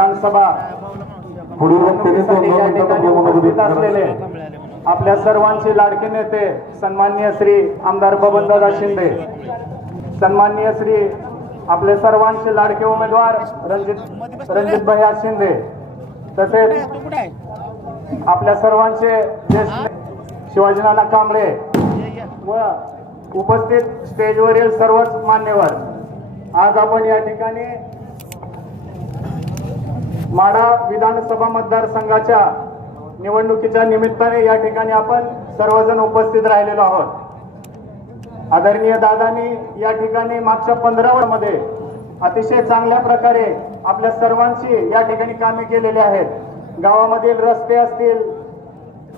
विधानसभा. पुढील या ठिकाणी उपस्थित असलेले आपल्या सर्वांचे लाडके नेते सन्माननीय श्री आमदार बबनदादा शिंदे सन्माननीय श्री आपले सर्वांचे लाडके उमेदवार रणजित रणजित भैया शिंदे तसेच आपल्या सर्वांचे ज्येष्ठ शिवाजीनाना कांबळे व उपस्थित स्टेजवरील सर्वच मान्यवर. आज आपण या ठिकाणी माढा विधानसभा मतदारसंघाच्या निवडणुकीच्या निमित्ताने या ठिकाणी आपण सर्वजण उपस्थित राहिलेलो आहोत. आदरणीय दादांनी या ठिकाणी मागच्या पंधरा वर्षामध्ये अतिशय चांगल्या प्रकारे आपल्या सर्वांची या ठिकाणी कामे केलेली आहेत. गावामधील रस्ते असतील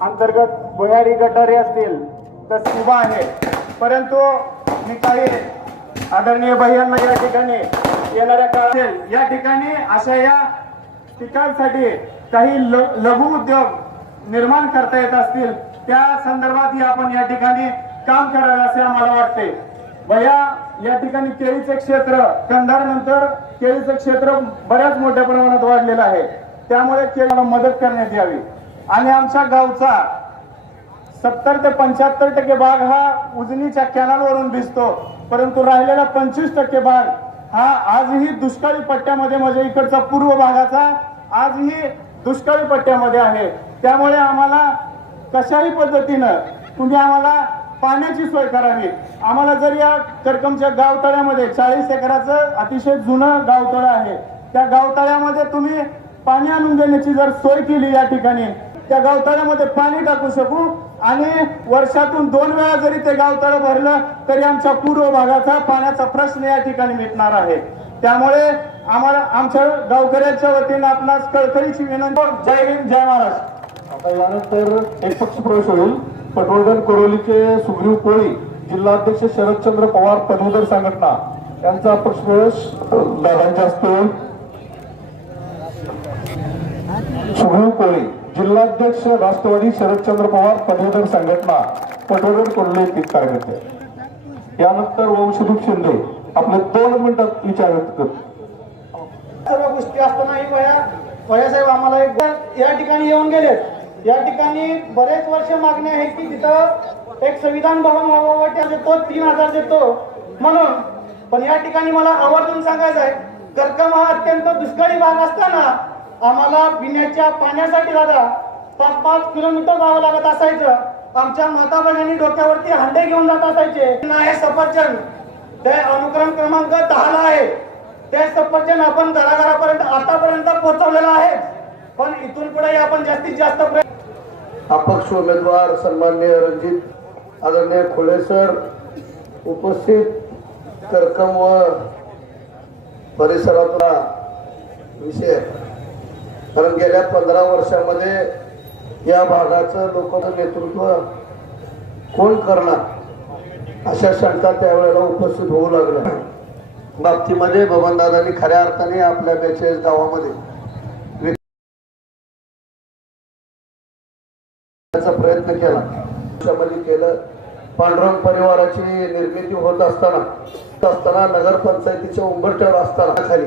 अंतर्गत भुयारी गटारे असतील तर उभा आहे. परंतु मी काही आदरणीय भैयांना या ठिकाणी येणाऱ्या काळात या ठिकाणी अशा या पिकांसाठी काही लघु उद्योग निर्माण करता येत असतील त्या संदर्भात आपण या ठिकाणी काम करावे असे आम्हाला वाटते. भया या ठिकाणी केळीचे क्षेत्र कंधार नंतर केळीचं क्षेत्र बऱ्याच मोठ्या प्रमाणात वाढलेलं आहे. त्यामुळे केळीला मदत करण्यात यावी. आणि आमच्या गावचा सत्तर ते पंच्याहत्तर टक्के भाग हा उजनीच्या कॅनलवरून दिसतो परंतु राहिलेला पंचवीस टक्के भाग हा आजही दुष्काळी पट्ट्यामध्ये म्हणजे इकडचा पूर्व भागाचा आजही दुष्काळी पट्ट्यामध्ये आहे. त्यामुळे आम्हाला कशाही पद्धतीनं तुम्ही आम्हाला पाण्याची सोय करावी आम्हाला जर या करकमच्या गावतळ्यामध्ये चाळीस एकराचं अतिशय जुनं गावतळं आहे त्या गावतळ्यामध्ये तुम्ही पाणी आणून देण्याची जर सोय केली या ठिकाणी त्या गावतळ्यामध्ये पाणी टाकू शकू आणि वर्षातून दोन वेळा जरी ते गावतळं भरलं तरी आमच्या पूर्व भागाचा पाण्याचा प्रश्न या ठिकाणी मिटणार आहे. त्यामुळे आम्हाला आमच्या गावकऱ्यांच्या वतीनं आपणास कळकळीची विनंती जय हिंद जय महाराष्ट्र. आता यानंतर एक पक्ष प्रवेश होईल. पटवर्धन कोरोलीचे सुग्रीव कोळी जिल्हाध्यक्ष शरदचंद्र पवार पदवीधर संघटना. यांचा पक्ष प्रवेश दादांच्या हस्ते होईल. सुग्रीव कोळी जिल्हाध्यक्ष राष्ट्रवादी शरदचंद्र पवार पदवीधर संघटना पटवर्धन कोरोली कार्यकर्ते. यानंतर वंशदीप शिंदे. आपले दोन मिनिटात विचार व्यक्त करतो सर्व गोष्टी असतानाही वया वयासाहेब आम्हाला एक या ठिकाणी येऊन गेले या ठिकाणी बरेच वर्ष मागणी आहे की तिथं एक संविधान भवन व्हावं त्या देतो तीन हजार देतो म्हणून. पण या ठिकाणी मला आवर्जून सांगायचं आहे करकम हा अत्यंत दुष्काळी भाग असताना आम्हाला पिण्याच्या पाण्यासाठी दादा पाच पाच किलोमीटर जावं लागत असायचं. आमच्या माता बहिणी डोक्यावरती हंडे घेऊन जात असायचे. नाही सफरचंद ते अनुक्रम क्रमांक दहाला आहे. ते सफरचंद आपण घराघरापर्यंत आतापर्यंत पोहोचवलेलं आहे. पण इथून पुढे आपण जास्तीत जास्त अपक्ष उमेदवार सन्मान्य रणजित आदरणीय खुले सर उपस्थित करकम व परिसरातला विषय. कारण गेल्या पंधरा वर्षामध्ये या भागाचं लोकांचं नेतृत्व कोण करणार? अशा शंका त्यावेळेला उपस्थित होऊ लागल्या. बाबतीमध्ये बबनदादांनी खऱ्या अर्थाने आपल्या बेचाळीस गावामध्ये प्रयत्न केला. त्याच्यामध्ये केलं. पांडुरंग परिवाराची निर्मिती होत असताना असताना नगरपंचायतीच्या उंबरठ्यावर असताना खाली.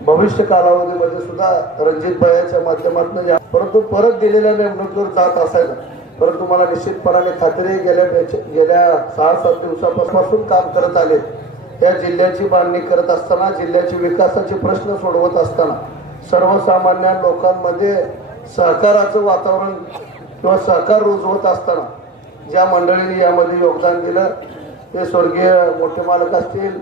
भविष्य कालावधीमध्ये सुद्धा रणजित भयाच्या माध्यमातून या- परंतु परत गेलेल्या नेमणुकीवर जात असायला. परंतु मला निश्चितपणाने खात्री आहे, गेल्या गेल्या सहा सात दिवसापासून काम करत आले. या जिल्ह्याची बांधणी करत असताना जिल्ह्याची विकासाचे प्रश्न सोडवत असताना सर्वसामान्य लोकांमध्ये सहकाराचं वातावरण किंवा सहकार रुजवत असताना ज्या मंडळींनी यामध्ये योगदान दिलं ते स्वर्गीय मोठे मालक असतील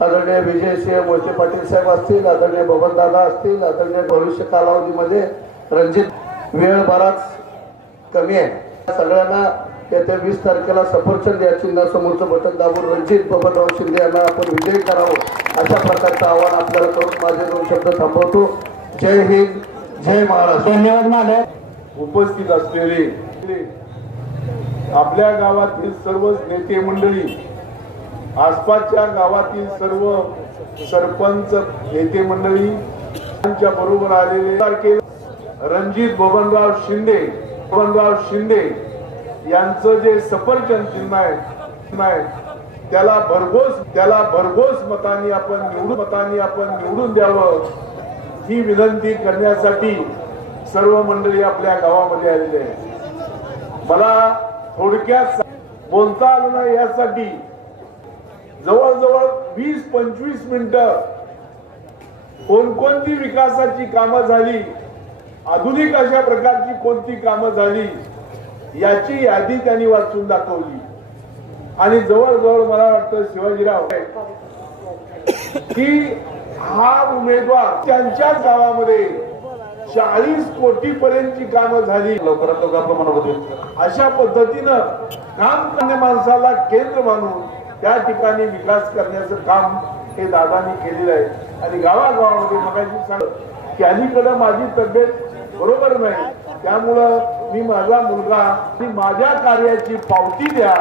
आदरणीय विजयसिंह मोहिते पाटील साहेब असतील आदरणीय बबनदादा असतील आदरणीय भविष्य कालावधीमध्ये रणजित वेळ बराच कमी आहे. सगळ्यांना येत्या वीस तारखेला सफरचंद या चिन्हासमोरचं बटन दाबून रणजित बबनराव शिंदे यांना आपण विजयी करावं अशा प्रकारचं आव्हान आपल्याला करून माझे दोन शब्द थांबवतो. जय हिंद जय महाराष्ट्र. धन्यवाद मालक उपस्थित असलेले आपल्या गावातील सर्व नेते मंडळी आसपासच्या गावातील सर्व सरपंच नेते मंडळी यांच्या बरोबर आलेले रणजित बबनराव शिंदे बबनराव शिंदे यांचं जे सफरचंद चिन्ह आहे त्याला भरघोस त्याला भरघोस मतांनी आपण निवडून मतांनी आपण निवडून द्यावं ही विनंती करण्यासाठी सर्व मंडळी आपल्या गावामध्ये आलेले आहे मला थोडक्यात बोलता आलं नाही यासाठी. जवळजवळ वीस पंचवीस मिनिट कोणकोणती विकासाची कामं झाली आधुनिक अशा प्रकारची कोणती कामं झाली याची यादी त्यांनी वाचून दाखवली. आणि जवळजवळ मला वाटतं शिवाजीराव की हा उमेदवार त्यांच्याच गावामध्ये चाळीस कोटी पर्यंतची कामं झाली. लवकरात लवकर व्यक्त करा. अशा पद्धतीनं काम करणे माणसाला केंद्र मानून त्या ठिकाणी विकास करण्याचं काम हे दादानी केलेलं आहे. आणि गावागावामध्ये मगाशी सांग की अलीकडं माझी तब्येत बरोबर नाही. त्यामुळं मी माझा मुलगा मी माझ्या कार्याची पावती द्या.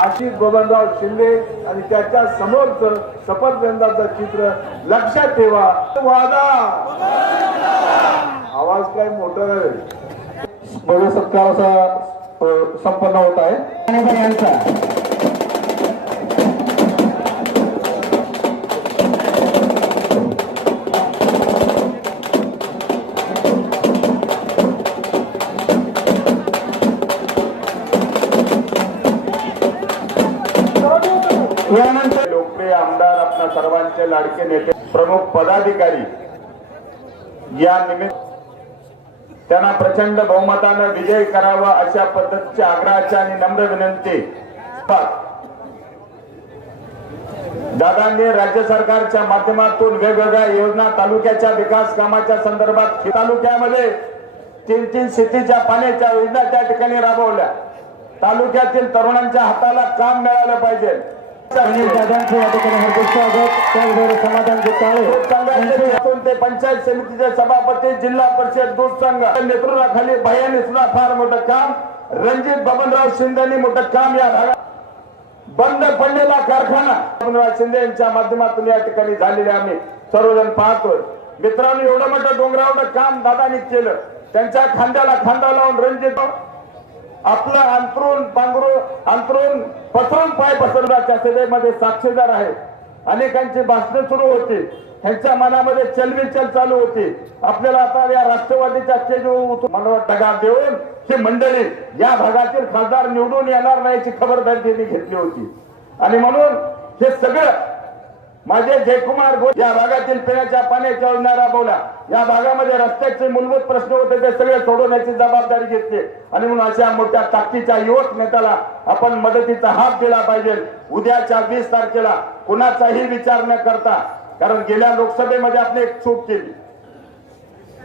आशिष बबनराव शिंदे आणि त्याच्या समोरचं सफरचंदाचं चित्र लक्षात ठेवा. वादा! आवाज काय मोठा आहे? भव्य सत्कार असा संपन्न होत आहे. सर्वांचे लाडके नेते प्रमुख पदाधिकारी या निमित्त त्यांना प्रचंड बहुमतानं विजय करावा अशा पद्धतीच्या आग्रहाची आणि नम्र विनंती. दादांनी राज्य सरकारच्या माध्यमातून वेगवेगळ्या योजना तालुक्याच्या विकास कामाच्या संदर्भात तालुक्यामध्ये तीन तीन शेतीच्या पाण्याच्या योजना त्या ठिकाणी राबवल्या. तालुक्यातील तरुणांच्या हाताला काम मिळालं पाहिजे. दादांचे या ठिकाणी हार्दिक स्वागत. त्याचबरोबर समाधान काळे ते? पंचायत समितीचे सभापती जिल्हा परिषद दूध संघ नेतृत्वाखाली भयाने सुद्धा फार मोठं काम. रणजित बबनराव शिंदेनी मोठं काम या भागात बंद पडलेला कारखाना. बबनराव शिंदे यांच्या माध्यमातून या ठिकाणी झालेले आम्ही सर्वजण पाहतोय. मित्रांनो एवढं मोठं डोंगरावडं काम दादानी केलं. त्यांच्या खांद्याला खांदा लावून रणजित आपलं अंतरून बांगरून अंतरून पसरून पाय पसरण्याच्या सभेमध्ये साक्षीदार आहे अनेकांची भाषणं सुरू होती. ह्यांच्या मनामध्ये चलविचल चालू होती. आपल्याला आता या राष्ट्रवादीच्या स्टेजवर मनोट दगा देऊन ही मंडळी या भागातील खासदार निवडून येणार नाही याची खबरदारी त्यांनी घेतली होती. आणि म्हणून हे सगळं माझे जयकुमार घोष या भागातील पिण्याच्या पाण्याच्या योजना राबवल्या या भागामध्ये रस्त्याचे मूलभूत प्रश्न होते ते सगळे सोडवण्याची जबाबदारी घेतली. आणि म्हणून अशा मोठ्या ताकदीच्या युवक नेत्याला आपण मदतीचा हात दिला पाहिजे. उद्याच्या वीस तारखेला कुणाचाही विचार न करता कारण गेल्या लोकसभेमध्ये आपण एक चूक केली.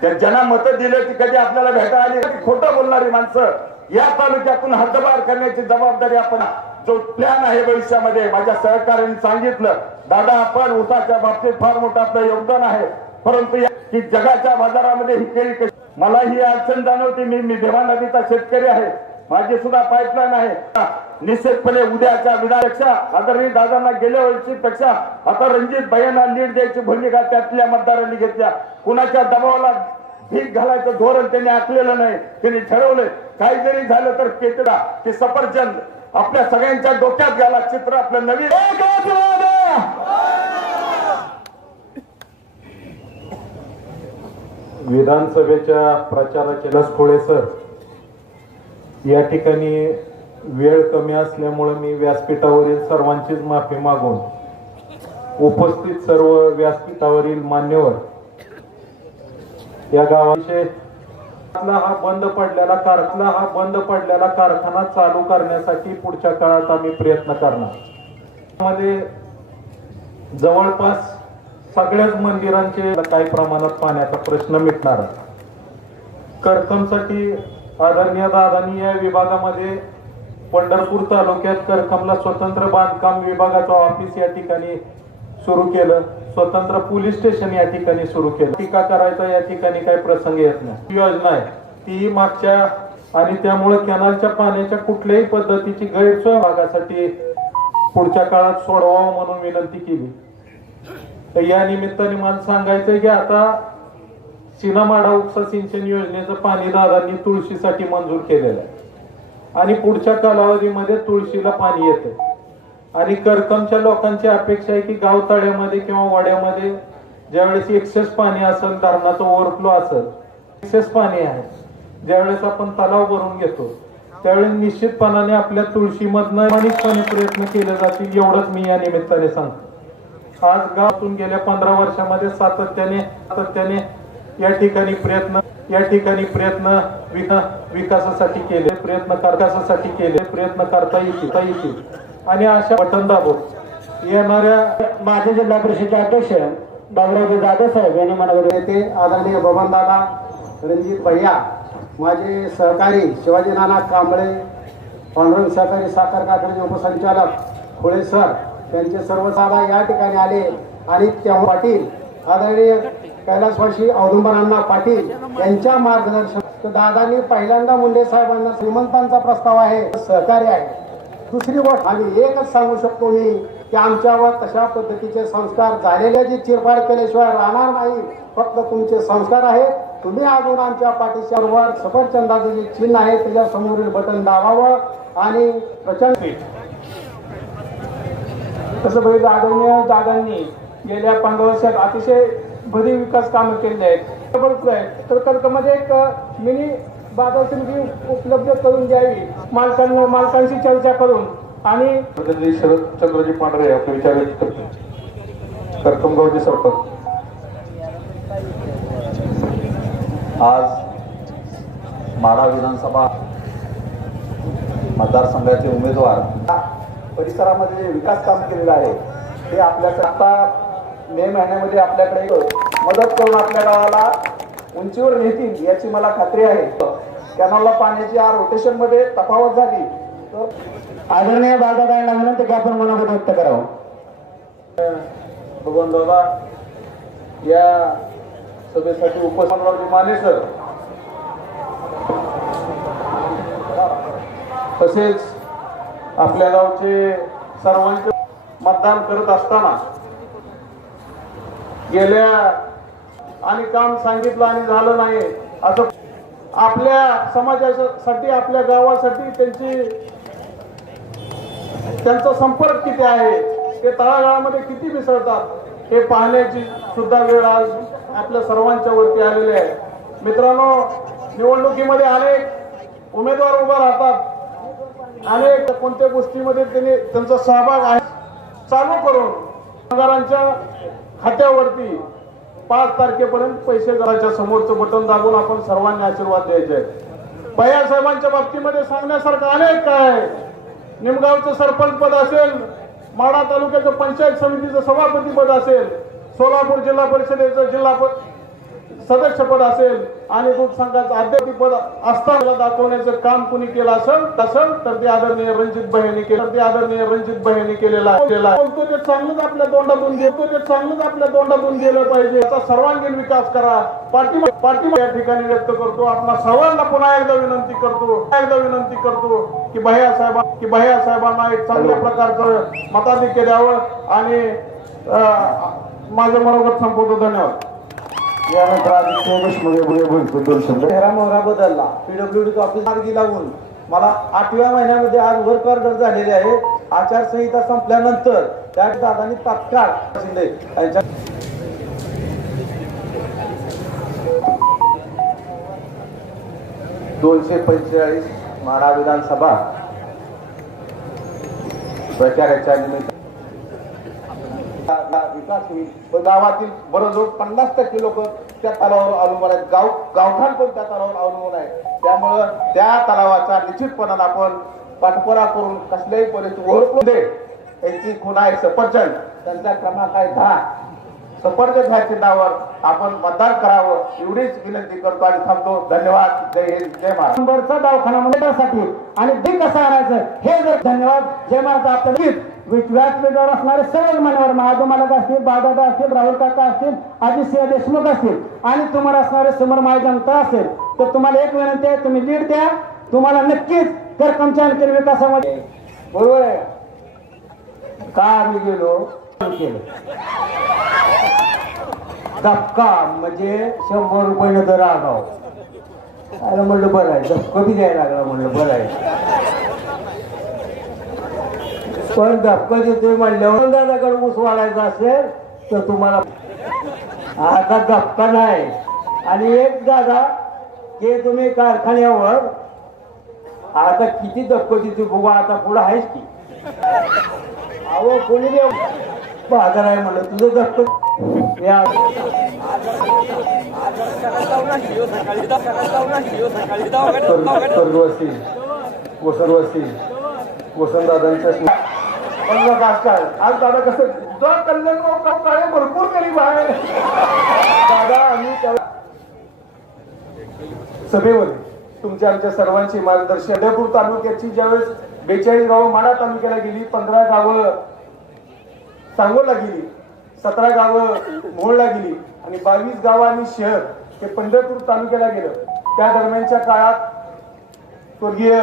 त्या ज्यांना मतं दिले ती कधी आपल्याला भेटा आली खोटं बोलणारी माणसं या तालुक्यातून हद्दपार करण्याची जबाबदारी आपण जो प्लॅन आहे भविष्यामध्ये माझ्या सहकार्याने सांगितलं. दादा आपण ऊसाच्या बाबतीत फार मोठं आपलं योगदान आहे. परंतु या- की जगाच्या बाजारामध्ये ही केळी कशी मला ही अडचण जाणवती. मी मी देवा नदीचा शेतकरी आहे. माझी सुद्धा पाईपलाईन आहे. निश्चितपणे उद्याच्या विधानपेक्षा आदरणीय दादांना गेल्या वर्षीपेक्षा आता रणजित भैयांना लीड द्यायची भूमिका त्यातल्या मतदारांनी घेतल्या. कुणाच्या दबावाला भीक घालायचं धोरण त्यांनी आखलेलं नाही. त्यांनी ठरवलंय. काही जरी झालं तर केतडा ते सफरचंद आपल्या सगळ्यांच्या डोक्यात घाला चित्र आपलं नवीन विधानसभेच्या प्रचाराचे लसखोळे सर. या ठिकाणी वेळ कमी असल्यामुळे मी व्यासपीठावरील सर्वांचीच माफी मागून उपस्थित सर्व व्यासपीठावरील मान्यवर या गावाचे हा बंद पडलेला कारखाना हा बंद पडलेला कारखाना चालू करण्यासाठी पुढच्या काळात आम्ही प्रयत्न करणार. मध्ये जवळपास सगळ्याच मंदिरांचे काही प्रमाणात पाण्याचा प्रश्न मिटणार. करकमसाठी आदरणीय दादानी या विभागामध्ये पंढरपूर तालुक्यात करकमला स्वतंत्र बांधकाम विभागाचं ऑफिस या ठिकाणी सुरू केलं. स्वतंत्र पोलीस स्टेशन या ठिकाणी सुरू केलं. टीका करायचा या ठिकाणी काही प्रसंग येत नाही. योजना आहे. ती मागच्या आणि त्यामुळे कॅनलच्या पाण्याच्या कुठल्याही पद्धतीची गैरसोय भागासाठी पुढच्या काळात सोडवावं म्हणून विनंती केली. तर या निमित्ताने मला सांगायचंय की आता सिनामाडा उपसा सिंचन योजनेचं पाणी दादांनी तुळशीसाठी मंजूर केलेलं आहे. आणि पुढच्या कालावधीमध्ये तुळशीला पाणी येतं. आणि करकमच्या लोकांची अपेक्षा आहे की गावतळ्यामध्ये किंवा वाड्यामध्ये ज्यावेळेस एक्सेस पाणी असेल धरणाचं ओव्हरफ्लो असेल एक्सेस पाणी आहे ज्यावेळेस आपण तलाव भरून घेतो त्यावेळी निश्चितपणाने आपल्या तुळशीमधनं प्रामाणिकपणे प्रयत्न केले जातील एवढंच मी या निमित्ताने सांगतो. आज गावातून गेल्या पंधरा वर्षामध्ये सातत्याने सातत्याने या ठिकाणी प्रयत्न या ठिकाणी प्रयत्न विका विकासासाठी केले प्रयत्न विकासासाठी केले प्रयत्न करता येतील येतील. आणि अशा बटन दाबो येणाऱ्या माझे जिल्हा परिषदेचे अध्यक्ष बाबुरावजी जाधव साहेब यांनी मला येथे आदरणीय बबनदादा रणजित भैया माझे सहकारी शिवाजी नाना कांबळे पांडुरंग सहकारी साखर कारखान्याचे उपसंचालक खोळे सर त्यांचे सर्व साधा या ठिकाणी आले. आणि तेव्हा पाटील आदरणीय कैलासवाशी औदुंबरांना पाटील यांच्या मार्गदर्शन दादांनी पहिल्यांदा मुंडे साहेबांना श्रीमंतांचा प्रस्ताव आहे सहकार्य आहे. दुसरी गोष्ट आम्ही एकच सांगू शकतो मी की आमच्यावर तशा पद्धतीचे संस्कार झालेले जी चिरफाड केल्याशिवाय राहणार नाही. फक्त तुमचे संस्कार आहेत तुम्ही आजोबांच्या पाठीशावर सफरचंदाचं सफरचंदाचे जे चिन्ह आहे त्याच्या समोरील बटन दाबावं आणि प्रचंड तसं बघितलं आदरणीय दादांनी गेल्या पंधरा वर्षात अतिशय भरी विकास कामं केली आहेत. आहे तर कर्कमध्ये एक मिनी बाजार समिती उपलब्ध करून द्यावी मालकांना मालकांशी चर्चा करून आणि शरद चंद्रजी पांढरे आपले विचार व्यक्त करतो कर्कमगावचे सरपंच. आज माढा विधानसभा मतदारसंघाचे उमेदवार परिसरामध्ये जे विकास काम केलेलं आहे ते आपल्याकडे आता मे महिन्यामध्ये आपल्याकडे मदत करून आपल्या गावाला उंचीवर नेतील याची मला खात्री आहे. कॅनॉलला पाण्याची या रोटेशनमध्ये तफावत झाली तर आदरणीय बाळदादांना विनंती की आपण मनोगत व्यक्त करावं. भगवान दादा या सभेसाठी उपस्थित माने सर. तसेच आपल्या गावचे सर्वांचे मतदान करत असताना गेल्या आणि काम सांगितलं आणि झालं नाही असं आपल्या समाजासाठी आपल्या गावासाठी त्यांची त्यांचा संपर्क किती आहे ते तळागाळामध्ये किती मिसळतात हे पाहण्याची सुद्धा वेळ आज आपल्या सर्वांच्या वरती आलेले आहे मित्रांनो निवडणुकीमध्ये अनेक उमेदवार उभा राहतात. अनेक कोणत्या गोष्टीमध्ये त्यांनी त्यांचा सहभाग आहे. चालू करून कामगारांच्या खात्यावरती पाच तारखेपर्यंत पैसे घराच्या समोरचं बटन दाबून आपण सर्वांनी आशीर्वाद द्यायचे आहेत. पया साहेबांच्या बाबतीमध्ये सांगण्यासारखं अनेक काय निमगावचं सरपंच पद असेल माडा तालुक्याचं पंचायत समितीचं सभापती पद असेल सोलापूर जिल्हा परिषदेचं जिल्हा सदस्यपद असेल आणि दूध संघाचं अध्यक्ष असताना दाखवण्याचं काम कुणी केलं असेल तसं तर ते आदरणीय रणजित बहिणी केलं. ते आदरणीय रणजित बहिणी केलेला आहे. बोलतो ते चांगलंच आपल्या तोंडातून देतो ते चांगलंच आपल्या तोंडातून गेलं पाहिजे. याचा सर्वांगीण विकास करा. पाठी पाठी या ठिकाणी व्यक्त करतो. आपला सर्वांना पुन्हा एकदा विनंती करतो. एकदा विनंती करतो की भैया साहेबां की भैया साहेबांना एक चांगल्या प्रकारचं मताधिक्य द्यावं आणि माझ्या बरोबर संपवतो धन्यवाद. यानंतर मोहरा बदलला. पीडब्ल्यूडी ऑफिस मार्गी लागून. मला आठव्या महिन्यामध्ये आज वर्क ऑर्डर झालेली आहे. आचारसंहिता संपल्यानंतर त्या दादांनी तात्काळ शिंदे यांच्या दोनशे पंचेचाळीस माढा विधानसभा प्रचाराच्या निमित्त विकास होईल पण गावातील बरोबर पन्नास टक्के लोक त्या तलावावर अवलंबून आहेत. गाव गावठाण पण त्या तलावावर अवलंबून आहे. त्यामुळं त्या तलावाचा निश्चितपणानं आपण पाठपुरा करून कसल्याही परिस्थिती ओळखू दे. यांची खुणा आहे सफरचंद त्यांचा क्रमांक आहे दहा. सफरचंद ह्या चिन्हावर आपण मतदान करावं एवढीच विनंती करतो आणि थांबतो. धन्यवाद. जय हिंद. जय महाराज नंबरचा दवाखाना म्हणजे मंडळासाठी आणि ते कसं आणायचं हे जर धन्यवाद. जय महाराज आपल्या व्यासपीठावर असणारे सर्व मान्यवर महादेव मालक असतील बाळदादा असतील राहुल काका असतील अजितसिंह देशमुख असतील आणि तुम्हाला असणारे समोर महाजनता असेल तर तुम्हाला एक विनंती आहे तुम्ही लीड द्या. तुम्हाला नक्कीच करकमच्या आणखी विकासामध्ये बरोबर आहे का? आम्ही गेलो? केलं धक्का म्हणजे शंभर रुपये दर आगाव अरे म्हणलं बरं आहे. धक्का बी द्यायला लागला म्हणलं बरं आहे. पण धक्का देतोय म्हणल्यावर दादाकडे ऊस वाढायचा असेल तर तुम्हाला आता गप्पा नाही. आणि एक दादा हे तुम्ही कारखान्यावर आता किती दक्कतीची बघू आता पुढं आहेच की? अहो कोणी देव बाजार आहे म्हणलं तुझं दक्क या. स्वर्गवासी वसरवासी वसंतदादांच्या पण आजकाल. आज दादा कसं जो कल्याण काम काय भरपूर गरीब आहे. दादा आम्ही त्या सभेवर तुमच्या आमच्या सर्वांची मार्गदर्शन. चंद्रपूर तालुक्याची ज्यावेळेस बेचाळीस गावं माडा तालुक्याला गेली पंधरा गावं सांगोला गेली सतरा गावं मोहोळला गेली आणि बावीस गावं आणि शहर हे पंढरपूर तालुक्याला गेलं. त्या दरम्यानच्या काळात स्वर्गीय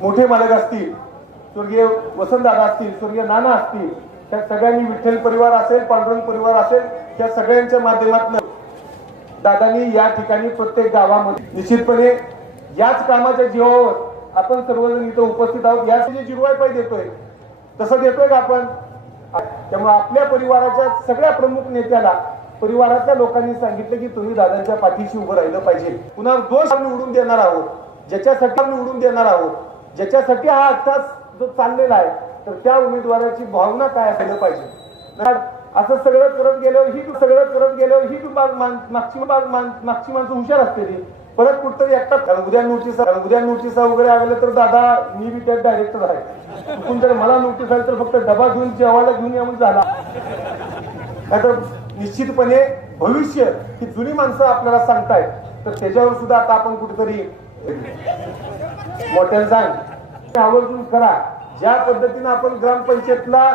मोठे मालक असतील स्वर्गीय वसंतदादा असतील स्वर्गीय नाना असतील त्या सगळ्यांनी विठ्ठल परिवार असेल पांडुरंग परिवार असेल त्या सगळ्यांच्या माध्यमातून दादानी या ठिकाणी प्रत्येक गावामध्ये निश्चितपणे याच कामाच्या जीवावर आपण सर्वजण इथं उपस्थित आहोत. याच जे जिरवाय पाय देतोय तसं देतोय का आपण? त्यामुळे आपल्या परिवाराच्या सगळ्या प्रमुख नेत्याला परिवारातल्या लोकांनी सांगितलं की तुम्ही दादांच्या पाठीशी उभं राहिलं पाहिजे. पुन्हा दोष आम्ही उडून देणार आहोत. ज्याच्यासाठी आम्ही उडून देणार आहोत ज्याच्यासाठी हा आत्ताच जो चाललेला आहे तर त्या उमेदवाराची भावना काय असायला पाहिजे? असं सगळं करत गेल्यावर ही सगळं करत गेल्यावर ही बाग मागची बाग मागची माणसं हुशार असते ती परत कुठतरी एकटा कारण उद्या नोटीस उद्या नोटिसा वगैरे आल्या तर दादा मी बी त्यात डायरेक्टर आहे. चुकून जर मला नोटीस आली तर फक्त डबा घेऊन जेवायला घेऊन या म्हणून झाला. नाहीतर निश्चितपणे भविष्य ही जुनी माणसं आपल्याला सांगतायत. तर त्याच्यावर सुद्धा आता आपण कुठेतरी मोठ्याला सांग. आवर्जून करा. ज्या पद्धतीनं आपण ग्रामपंचायतला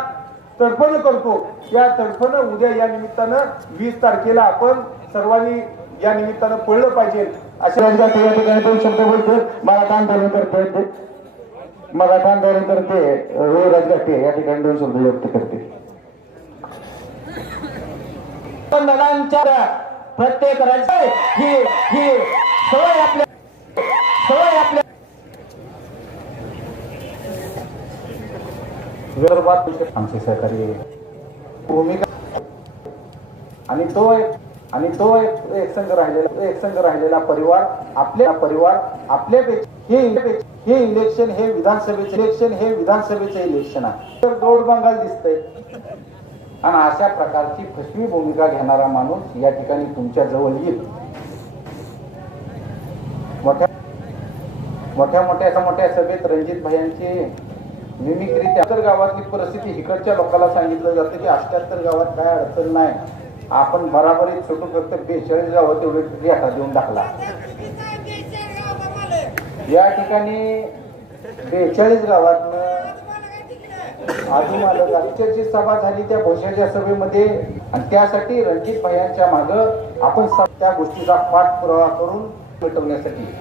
तर्पण करतो त्या तर्फण उद्या या निमित्तानं वीस तारखेला आपण सर्वांनी या निमित्तानं पडलं पाहिजे. अशा या ठिकाणी दोन शब्द बोलतो. मराठा आंदोलन करते मराठा आंदोलन करते रोहिराज घाटे या ठिकाणी दोन शब्द व्यक्त करते. बंधनांच्या प्रत्येक राज्य ही ही सवय आपल्या सवय आपल्या विदर्भात आमचे सहकारी भूमिका आणि तो एक आणि तो एक एकसंघ राहिलेला एकसंघ राहिलेला परिवार आपल्या परिवार आपल्यापेक्षा हे हे इलेक्शन हे विधानसभेचे इलेक्शन हे विधानसभेचे इलेक्शन आहे. तर गोड बंगाल दिसतंय. आणि अशा प्रकारची फसवी भूमिका घेणारा माणूस या ठिकाणी तुमच्या जवळ येईल. मोठ्या मोठ्या मोठ्या मोठ्या सभेत रणजित भायांची मिमिक्री त्या गावातली परिस्थिती इकडच्या लोकांना सांगितलं जातं की अष्ट्याहत्तर गावात काय अडचण नाही. आपण बराबरीत छोटू फक्त बेचाळीस गावात तेवढे रेटा देऊन टाकला. या ठिकाणी बेचाळीस गावातनं आजूबाजूला राज्याची सभा झाली त्या भोशाच्या सभेमध्ये. आणि त्यासाठी रणजित भैयांच्या माग आपण त्या गोष्टीचा पाठपुरावा करून मिटवण्यासाठी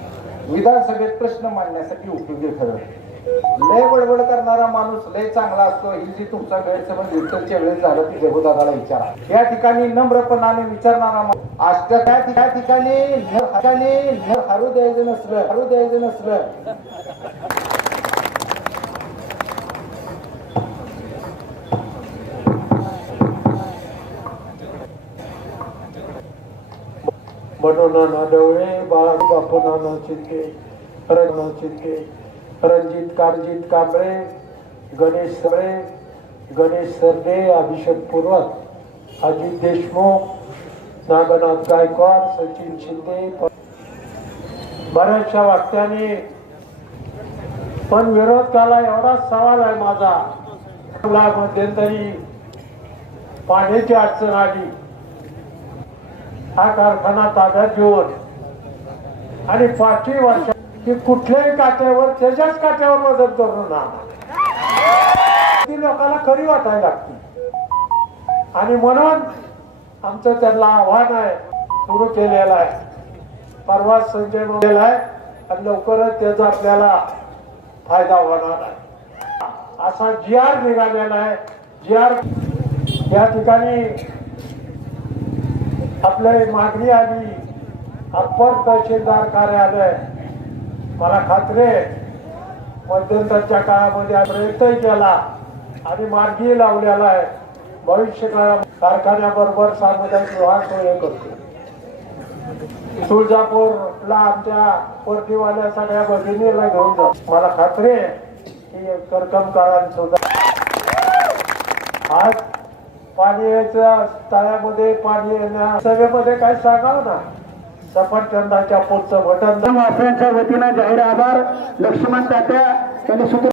विधानसभेत प्रश्न मांडण्यासाठी उपयोगी ठरत लय बडबड करणारा माणूस लय चांगला असतो. ही जी तुमचा गैरसमज विठ्ठलच्या वेळेस झालं ती जगोदादाला विचारा. या ठिकाणी नम्रपणाने विचारणारा माणूस त्या ठिकाणी ठिकाणी हरू द्यायचं नसलं हरू द्यायचं नसलं. मनोनाना डवळे बाळा बापू बापूनाना चिंते रणना चिंते रणजित कारजित कांबळे गणेश सळे गणेश सरदे अभिषेक पुरवत अजित देशमुख नागनाथ गायकवाड सचिन शिंदे बऱ्याचशा वाक्याने. पण विरोध केला एवढाच सवाल आहे माझा. मला मध्यंतरी पाण्याची अडचण आली. हा कारखाना ताब्यात घेऊन आणि पाचवी वर्ष की कुठल्याही काट्यावर त्याच्याच काट्यावर मदत करून ना ती लोकांना खरी वाटायला लागते. आणि म्हणून आमचं त्यांना आव्हान आहे सुरू केलेलं आहे. परवा संजय मंगल आहे आणि लवकरच त्याचा आपल्याला फायदा होणार आहे. असा जी आर निघालेला आहे. जी आर या ठिकाणी आपल्या मागणी आली अप्पर तहसीलदार कार्यालय मला खात्री आहे. मध्यंतरच्या काळामध्ये प्रयत्नही केला आणि मार्गी लावलेला आहे. भविष्य काळात कारखान्याबरोबर सामुदायिक विवाह सोय करतो. तुळजापूरला आमच्या पोटीवाल्या सगळ्या भगिनीला घेऊन जा. मला खात्री आहे की करकमकारांसुद्धा आज पाणी यायचं तळ्यामध्ये पाणी येण्या सभेमध्ये काय सांगावं ना? सफरचंदाच्या पोटचं बटन वाफ्यांच्या वतीनं जाहीर आभार. लक्ष्मण तात्या यांनी सूत्र